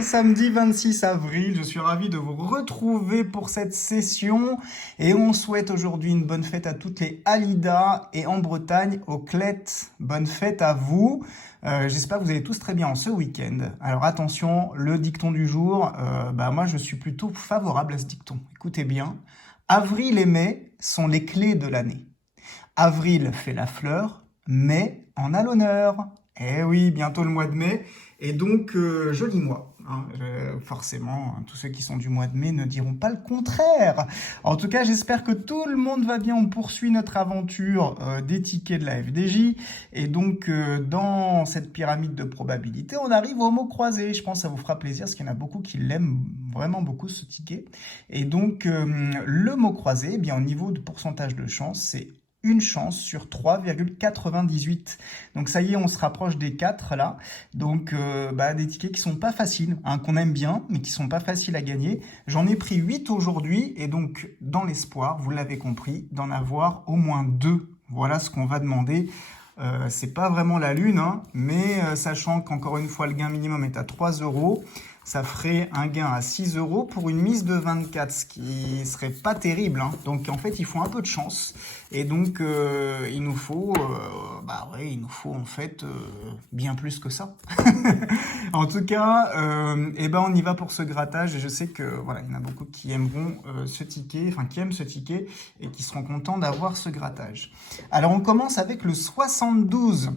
ce samedi 26 avril. Je suis ravi de vous retrouver pour cette session et on souhaite aujourd'hui une bonne fête à toutes les Halida et en Bretagne, au Clet. Bonne fête à vous. J'espère que vous allez tous très bien en ce week-end. Alors attention, le dicton du jour, moi je suis plutôt favorable à ce dicton. Écoutez bien, avril et mai sont les clés de l'année. Avril fait la fleur, mai en a l'honneur. Eh oui, bientôt le mois de mai, et donc joli mois. Hein. Forcément, tous ceux qui sont du mois de mai ne diront pas le contraire. En tout cas, j'espère que tout le monde va bien. On poursuit notre aventure des tickets de la FDJ. Et donc, dans cette pyramide de probabilité, on arrive au mot croisé. Je pense que ça vous fera plaisir, parce qu'il y en a beaucoup qui l'aiment vraiment beaucoup, ce ticket. Et donc, le mot croisé, eh bien, au niveau de pourcentage de chance, c'est une chance sur 3,98. Donc ça y est, on se rapproche des 4 là. Donc des tickets qui sont pas faciles, hein, qu'on aime bien, mais qui sont pas faciles à gagner. J'en ai pris 8 aujourd'hui, et donc dans l'espoir, vous l'avez compris, d'en avoir au moins 2. Voilà ce qu'on va demander. C'est pas vraiment la lune, hein, mais sachant qu'encore une fois, le gain minimum est à 3 euros, ça ferait un gain à 6 euros pour une mise de 24, ce qui serait pas terrible. Hein. Donc en fait, il faut un peu de chance. Et donc il nous faut en fait bien plus que ça. En tout cas, on y va pour ce grattage. Et je sais que voilà, il y en a beaucoup qui aimeront ce ticket, enfin qui aiment ce ticket et qui seront contents d'avoir ce grattage. Alors on commence avec le 72.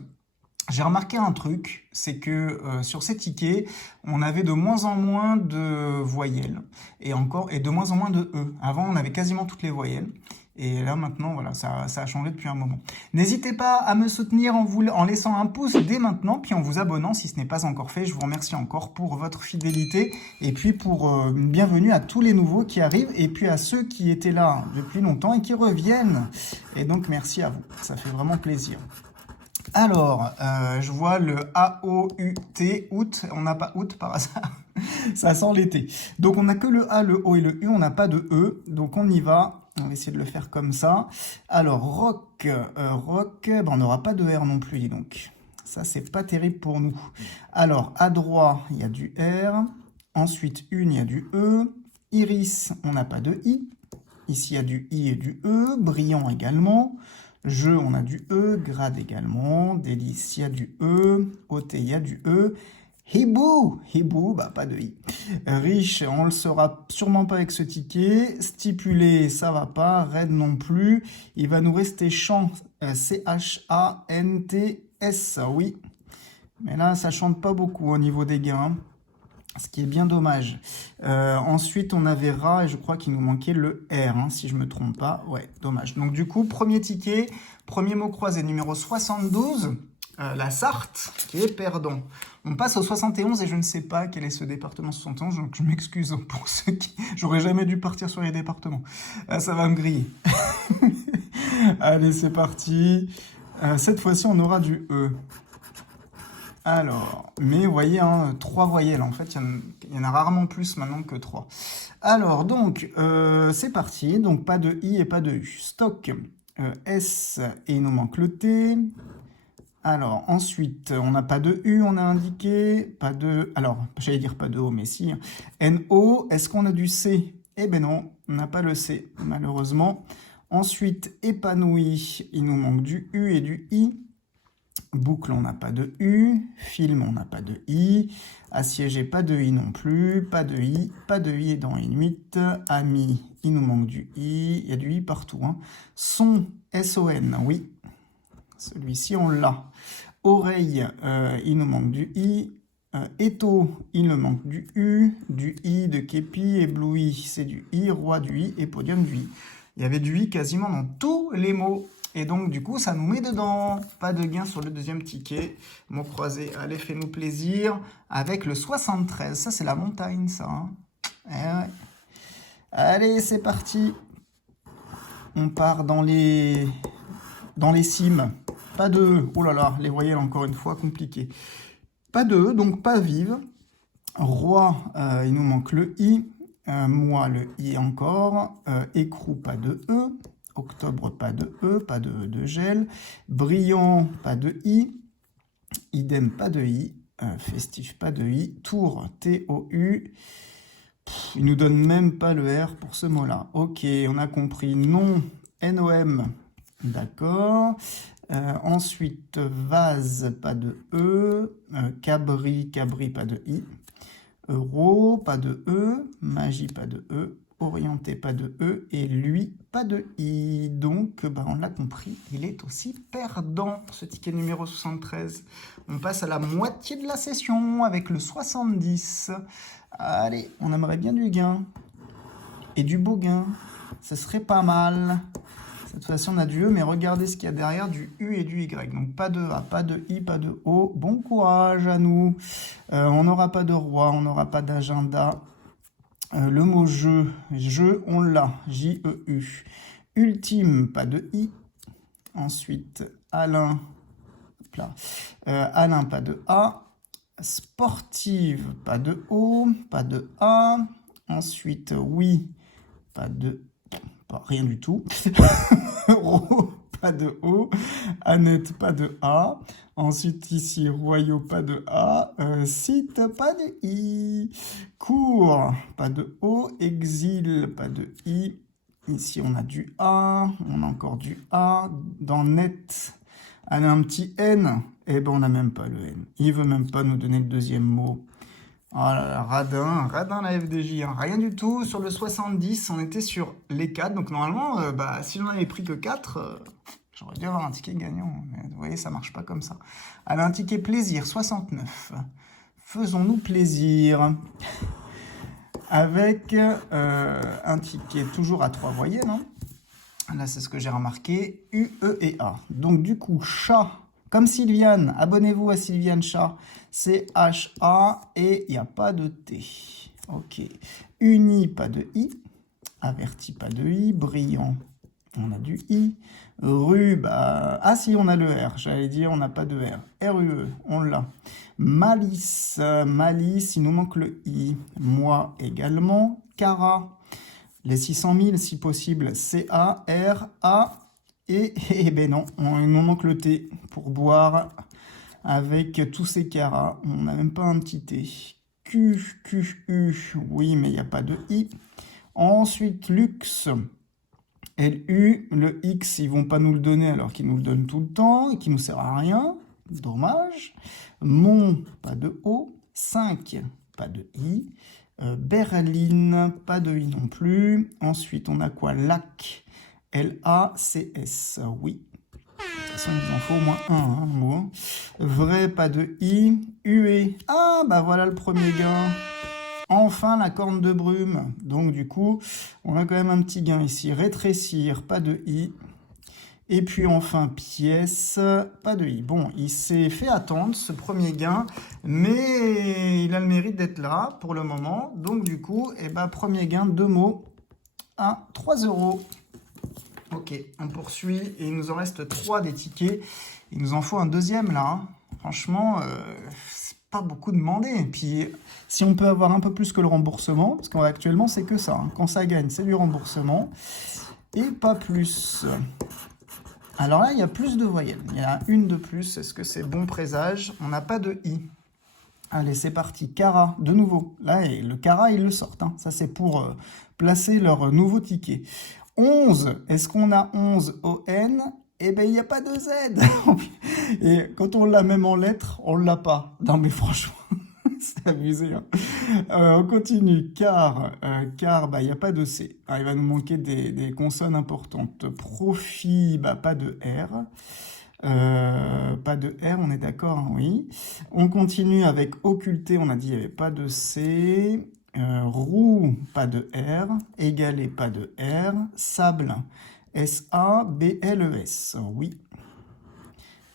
J'ai remarqué un truc, c'est que sur ces tickets, on avait de moins en moins de voyelles et de moins en moins de E. Avant, on avait quasiment toutes les voyelles. Et là, maintenant, voilà, ça a changé depuis un moment. N'hésitez pas à me soutenir en laissant un pouce dès maintenant, puis en vous abonnant si ce n'est pas encore fait. Je vous remercie encore pour votre fidélité et puis pour une bienvenue à tous les nouveaux qui arrivent et puis à ceux qui étaient là depuis longtemps et qui reviennent. Et donc, merci à vous. Ça fait vraiment plaisir. Alors, je vois le A-O-U-T, août, on n'a pas août par hasard, ça sent l'été. Donc on n'a que le A, le O et le U, on n'a pas de E, donc on y va, on va essayer de le faire comme ça. Alors, rock, on n'aura pas de R non plus, dis donc. Ça, c'est pas terrible pour nous. Alors, à droite, il y a du R, ensuite une, il y a du E, iris, on n'a pas de I, ici il y a du I et du E, brillant également. Jeu, on a du E, grade également, délice, il y a du E, ôté, il y a du E, hibou, pas de I. Riche, on le saura sûrement pas avec ce ticket, stipulé, ça va pas, raid non plus, il va nous rester chant, C-H-A-N-T-S, oui, mais là ça chante pas beaucoup au niveau des gains. Ce qui est bien dommage. Ensuite, on avait rat et je crois qu'il nous manquait le R, hein, si je me trompe pas. Ouais, dommage. Donc du coup, premier ticket, premier mot croisé, numéro 72, la Sarthe, qui est perdant. On passe au 71 et je ne sais pas quel est ce département 71, donc je m'excuse pour ceux qui... J'aurais jamais dû partir sur les départements. Ça va me griller. Allez, c'est parti. Cette fois-ci, on aura du E. Alors, mais vous voyez, hein, 3 voyelles, en fait, il y en a rarement plus maintenant que 3. Alors, donc, c'est parti, donc pas de I et pas de U. Stock, S, et il nous manque le T. Alors, ensuite, on n'a pas de U, on a indiqué, pas de... Alors, j'allais dire pas de O, mais si. NO, est-ce qu'on a du C? Eh ben non, on n'a pas le C, malheureusement. Ensuite, épanoui, il nous manque du U et du I. Boucle, on n'a pas de U. Film, on n'a pas de I. Assiégé, pas de I non plus. Pas de I. Pas de I dans Inuit. Ami, il nous manque du I. Il y a du I partout. Hein. Son, S-O-N, oui. Celui-ci, on l'a. Oreille, il nous manque du I. Étau, il nous manque du U. Du I de Képi. Ébloui, c'est du I. Roi du I. Et podium du I. Il y avait du I quasiment dans tous les mots. Et donc, du coup, ça nous met dedans. Pas de gain sur le deuxième ticket. Mot croisé, allez, fais-nous plaisir. Avec le 73. Ça, c'est la montagne, ça. Hein. Ouais. Allez, c'est parti. On part dans les cimes. Pas de E. Oh là là, les voyelles, encore une fois, compliquées. Pas de E, donc pas vive. Roi, il nous manque le I. Moi, le I encore. Écrou, pas de E. Octobre, pas de E, pas de E de gel. Brillant, pas de I. Idem, pas de I. festif, pas de I. Tour, T-O-U. Il nous donne même pas le R pour ce mot-là. Ok, on a compris. Nom, N-O-M. D'accord. Ensuite, vase, pas de E. Cabri, cabri, pas de I. Euro, pas de E. Magie, pas de E. Orienté, pas de E. Et lui, pas de I. Donc, on l'a compris, il est aussi perdant, ce ticket numéro 73. On passe à la moitié de la session avec le 70. Allez, on aimerait bien du gain. Et du beau gain. Ce serait pas mal. Cette fois-ci, on a du E, mais regardez ce qu'il y a derrière, du U et du Y. Donc, pas de A, pas de I, pas de O. Bon courage à nous. On n'aura pas de roi, on n'aura pas d'agenda. Le mot jeu, on l'a, J-E-U. Ultime, pas de I. Ensuite, Alain, là. Alain, pas de A. Sportive, pas de O, pas de A. Ensuite, oui, pas de... rien du tout. Ro, pas de O. Annette, pas de A. Ensuite, ici, Royaux, pas de A. Site, pas de I. Cours, pas de O. Exil, pas de I. Ici, on a du A. On a encore du A. Dans net, elle a un petit N. Eh ben, on n'a même pas le N. Il veut même pas nous donner le deuxième mot. Oh là là, radin la FDJ, hein. Rien du tout. Sur le 70, on était sur les 4. Donc normalement, si j'en avais pris que 4, j'aurais dû avoir un ticket gagnant. Mais vous voyez, ça marche pas comme ça. Allez, un ticket plaisir, 69. Faisons-nous plaisir. Avec un ticket toujours à 3 voyelles. Hein. Là, c'est ce que j'ai remarqué. U, E et A. Donc du coup, chat. Comme Sylviane, abonnez-vous à Sylviane Chat, C-H-A, et il n'y a pas de T. Ok. Uni, pas de I. Averti, pas de I. Brillant, on a du I. Rue, ah si, on a le R. J'allais dire, on n'a pas de R. R-U-E, on l'a. Malice, malice, il nous manque le I. Moi également. Cara, les 600 000, si possible. C-A-R-A. Et ben non, il nous manque le T pour boire avec tous ces caras. On n'a même pas un petit T. Q, Q, U, oui, mais il n'y a pas de I. Ensuite, luxe, L-U, le X, ils vont pas nous le donner alors qu'ils nous le donnent tout le temps et qui nous sert à rien. Dommage. Mon, pas de O. 5, pas de I. Berline, pas de I non plus. Ensuite, on a quoi? Lac. L-A-C-S, oui. De toute façon, il en faut au moins un mot. Vrai, pas de I. Huée. Ah, voilà le premier gain. Enfin, la corne de brume. Donc, du coup, on a quand même un petit gain ici. Rétrécir, pas de I. Et puis, enfin, pièce, pas de I. Bon, il s'est fait attendre, ce premier gain. Mais il a le mérite d'être là, pour le moment. Donc, du coup, premier gain, 2 mots à 3 €. Ok, on poursuit et il nous en reste 3 des tickets. Il nous en faut un deuxième là. Hein. Franchement, c'est pas beaucoup demandé. Et puis, si on peut avoir un peu plus que le remboursement, parce qu'actuellement c'est que ça. Hein. Quand ça gagne, c'est du remboursement et pas plus. Alors là, il y a plus de voyelles. Il y en a une de plus. Est-ce que c'est bon présage? On n'a pas de I. Allez, c'est parti. Cara, de nouveau. Là, le Cara, ils le sortent. Hein. Ça, c'est pour placer leur nouveau ticket. 11, est-ce qu'on a 11 O-N? Eh bien, il n'y a pas de Z. Et quand on l'a même en lettres, on ne l'a pas. Non, mais franchement, c'est abusé. Hein. On continue. Car, il n'y a pas de C. Ah, il va nous manquer des consonnes importantes. Profit, pas de R. Pas de R, on est d'accord, hein, oui. On continue avec occulter, on a dit qu'il n'y avait pas de C. Roue, pas de R. Égalé, pas de R. Sable, S-A-B-L-E-S. Oui.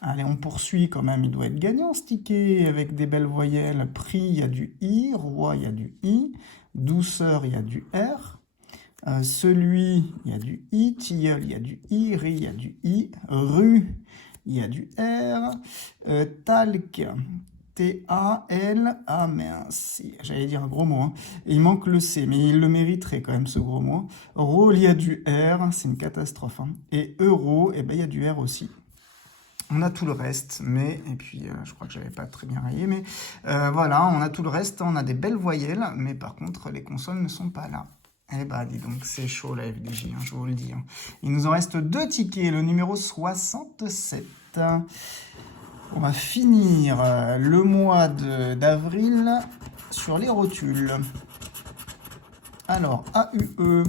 Allez, on poursuit quand même. Il doit être gagnant ce ticket avec des belles voyelles. Prix, il y a du I. Roi, il y a du I. Douceur, il y a du R. Celui, il y a du I. Tilleul, il y a du I. Riz, il y a du I. Rue, il y a du R. Talc. T-A-L-A, mince, j'allais dire un gros mot, hein. Il manque le C, mais il le mériterait quand même, ce gros mot. Rôle, il y a du R, c'est une catastrophe. Hein. Et euro, il y a du R aussi. On a tout le reste, mais, et puis je crois que j'avais pas très bien rayé, mais voilà, on a tout le reste, on a des belles voyelles, mais par contre, les consonnes ne sont pas là. Eh ben, dis donc, c'est chaud la FDJ, hein, je vous le dis. Hein. Il nous en reste 2 tickets, le numéro 67. On va finir le mois d'avril sur les rotules. Alors, AUE,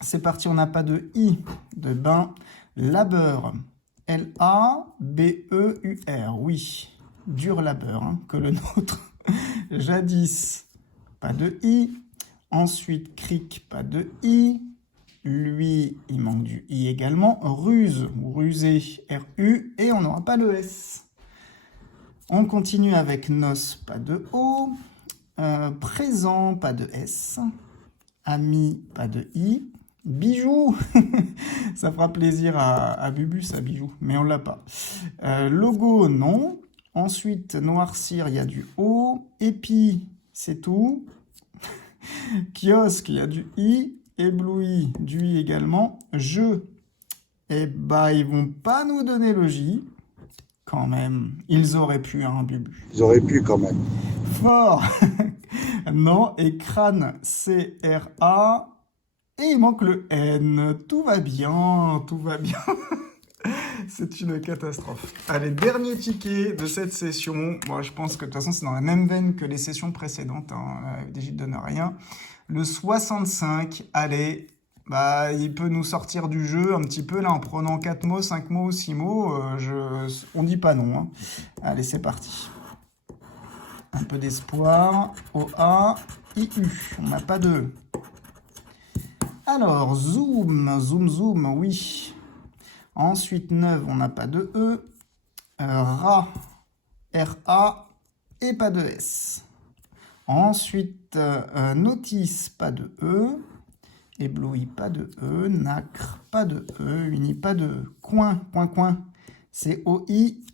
c'est parti, on n'a pas de I, de bain, labeur. L-A-B-E-U-R, oui, dur labeur, hein, que le nôtre. Jadis, pas de I. Ensuite, cric, pas de I. Lui, il manque du I également. Ruse, ou rusé, R-U. Et on n'aura pas le S. On continue avec nos, pas de O. Présent, pas de S. Ami, pas de I. Bijou, ça fera plaisir à Bubu, ça, bijou, mais on l'a pas. Logo, non. Ensuite, noircir, il y a du O. Épi, c'est tout. Kiosque, il y a du I. Ébloui, du I également. Je, eh ben, ils vont pas nous donner le J. Quand même, ils auraient pu, hein, Bubu. Ils auraient pu quand même. Fort. Non, et crâne, C-R-A. Et il manque le N. Tout va bien, tout va bien. C'est une catastrophe. Allez, dernier ticket de cette session. Moi, je pense que de toute façon, c'est dans la même veine que les sessions précédentes. Hein. FDJ ne donne rien. Le 65, allez, bah, il peut nous sortir du jeu un petit peu là en prenant 4 mots, 5 mots, 6 mots. On dit pas non. Hein. Allez, c'est parti. Un peu d'espoir. O-A-I-U. On n'a pas de... Alors, zoom, zoom, zoom, oui. Ensuite, 9, on n'a pas de E. Ra, R-A, et pas de S. Ensuite, notice, pas de E. Ébloui, pas de E. Nacre, pas de E. Uni, pas de coin, coin, coin. C'est O-I.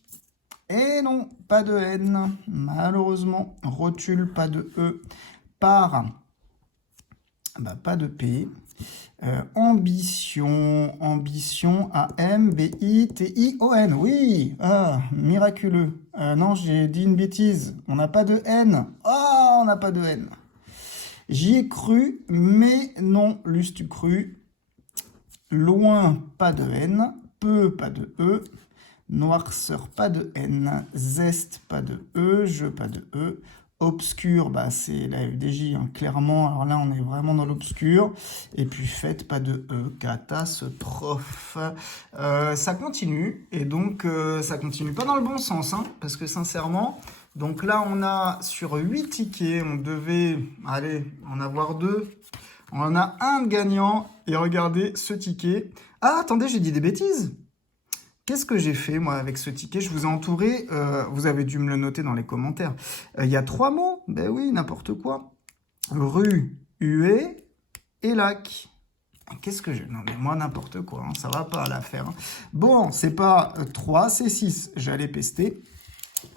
Et non, pas de N. Malheureusement, rotule, pas de E. Par, bah, pas de P. Ambition, A-M-B-I-T-I-O-N, oui, miraculeux. Non, j'ai dit une bêtise, on n'a pas de N. On n'a pas de N. J'y ai cru, mais non, lustu cru. Loin, pas de N. Peu, pas de E. Noirceur, pas de N. Zeste, pas de E. Je, pas de E. Obscur, bah c'est la FDJ, hein, clairement. Alors là, on est vraiment dans l'obscur. Et puis, faites pas de E. Catastrophe. Ça continue. Et donc, ça continue pas dans le bon sens. Hein, parce que sincèrement, donc là, on a sur 8 tickets, on devait, allez, en avoir 2. On en a un de gagnant. Et regardez ce ticket. Ah, attendez, j'ai dit des bêtises. Qu'est-ce que j'ai fait, moi, avec ce ticket? Je vous ai entouré, vous avez dû me le noter dans les commentaires. Il y a 3 mots, ben oui, n'importe quoi. Rue, huée et lac. Qu'est-ce que j'ai... Non, mais moi, n'importe quoi, hein, ça va pas l'affaire. Hein. Bon, c'est pas 3, c'est 6, j'allais pester.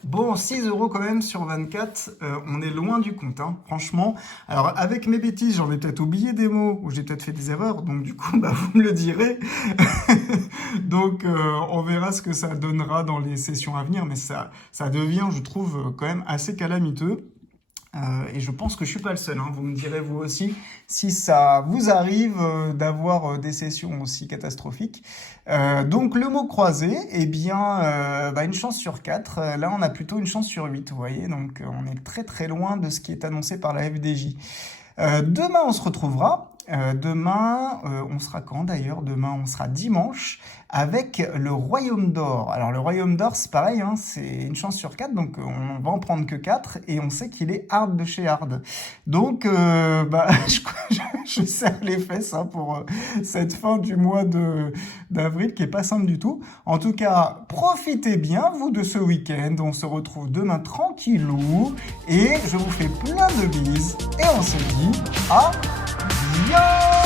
Bon, 6 € quand même sur 24, on est loin du compte, hein, franchement. Alors, avec mes bêtises, j'en ai peut-être oublié des mots, ou j'ai peut-être fait des erreurs, donc du coup, bah, vous me le direz. Donc, on verra ce que ça donnera dans les sessions à venir, mais ça devient, je trouve, quand même assez calamiteux. Et je pense que je suis pas le seul, hein. Vous me direz vous aussi si ça vous arrive d'avoir des sessions aussi catastrophiques. Donc le mot croisé, eh bien une chance sur 4, là on a plutôt une chance sur 8, vous voyez, donc on est très très loin de ce qui est annoncé par la FDJ. Demain on se retrouvera. Demain, on sera quand d'ailleurs? Demain, on sera dimanche avec le Royaume d'Or. Alors, le Royaume d'Or, c'est pareil, hein, c'est une chance sur 4, donc on va en prendre que 4, et on sait qu'il est hard de chez hard. Donc, je serre les fesses hein, pour cette fin du mois d'avril qui est pas simple du tout. En tout cas, profitez bien, vous, de ce week-end. On se retrouve demain tranquillou, et je vous fais plein de bises, et on se dit à bientôt.